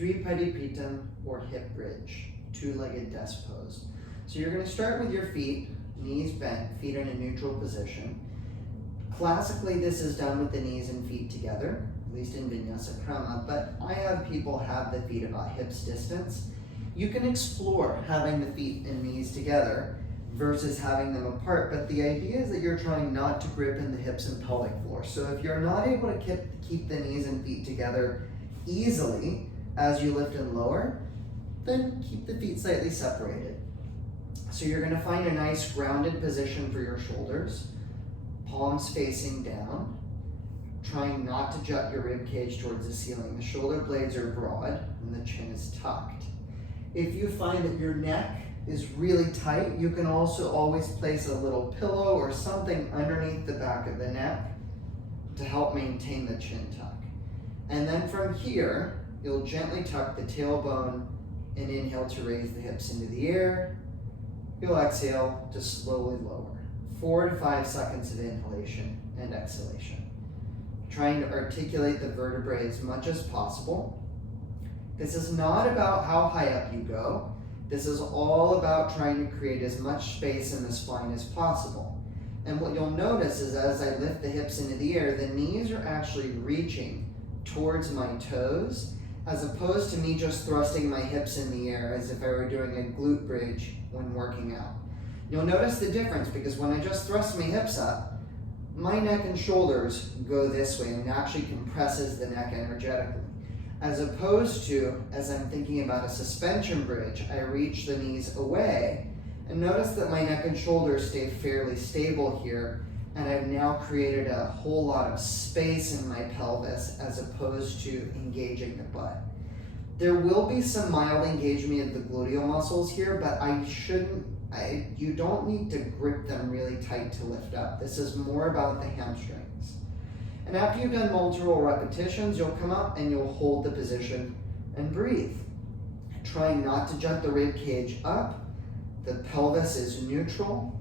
Dwipadipitam or hip bridge, two-legged desk pose. So you're going to start with your feet, knees bent, feet in a neutral position. Classically, this is done with the knees and feet together, at least in Vinyasa Krama, but I have people have the feet about hips distance. You can explore having the feet and knees together versus having them apart, but the idea is that you're trying not to grip in the hips and pelvic floor. So if you're not able to keep the knees and feet together easily as you lift and lower, then keep the feet slightly separated. So you're going to find a nice grounded position for your shoulders, palms facing down, trying not to jut your rib cage towards the ceiling. The shoulder blades are broad and the chin is tucked. If you find that your neck is really tight, you can also always place a little pillow or something underneath the back of the neck to help maintain the chin tuck. And then from here, you'll gently tuck the tailbone and inhale to raise the hips into the air. You'll exhale to slowly lower. 4 to 5 seconds of inhalation and exhalation. Trying to articulate the vertebrae as much as possible. This is not about how high up you go. This is all about trying to create as much space in the spine as possible. And what you'll notice is as I lift the hips into the air, the knees are actually reaching towards my toes, as opposed to me just thrusting my hips in the air as if I were doing a glute bridge when working out. You'll notice the difference because when I just thrust my hips up, my neck and shoulders go this way and it actually compresses the neck energetically. As opposed to, as I'm thinking about a suspension bridge, I reach the knees away and notice that my neck and shoulders stay fairly stable here, and I've now created a whole lot of space in my pelvis as opposed to engaging the butt. There will be some mild engagement of the gluteal muscles here, but you don't need to grip them really tight to lift up. This is more about the hamstrings. And after you've done multiple repetitions, you'll come up and you'll hold the position and breathe. Trying not to jut the rib cage up. The pelvis is neutral.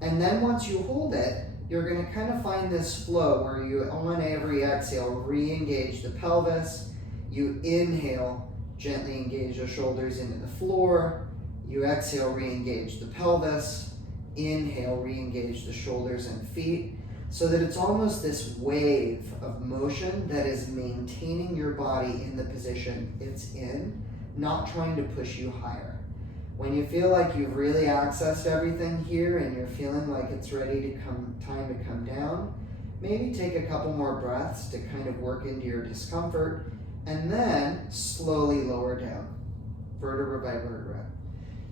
And then once you hold it, you're going to kind of find this flow where you, on every exhale, re-engage the pelvis. You inhale, gently engage the shoulders into the floor. You exhale, re-engage the pelvis. Inhale, re-engage the shoulders and feet, so that it's almost this wave of motion that is maintaining your body in the position it's in, not trying to push you higher. When you feel like you've really accessed everything here and you're feeling like it's ready to time to come down, maybe take a couple more breaths to kind of work into your discomfort, and then slowly lower down, vertebra by vertebra.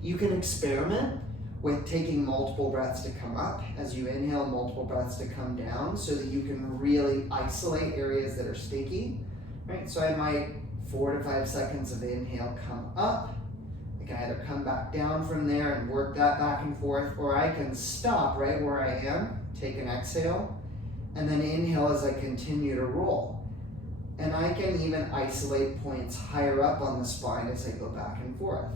You can experiment with taking multiple breaths to come up as you inhale, multiple breaths to come down, so that you can really isolate areas that are sticky, right? So I might 4 to 5 seconds of inhale, come up. I can either come back down from there and work that back and forth, or I can stop right where I am, take an exhale, and then inhale as I continue to roll. And I can even isolate points higher up on the spine as I go back and forth.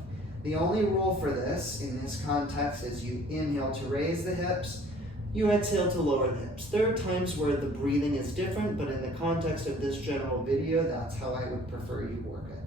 The only rule for this, in this context, is you inhale to raise the hips, you exhale to lower the hips. There are times where the breathing is different, but in the context of this general video, that's how I would prefer you work it.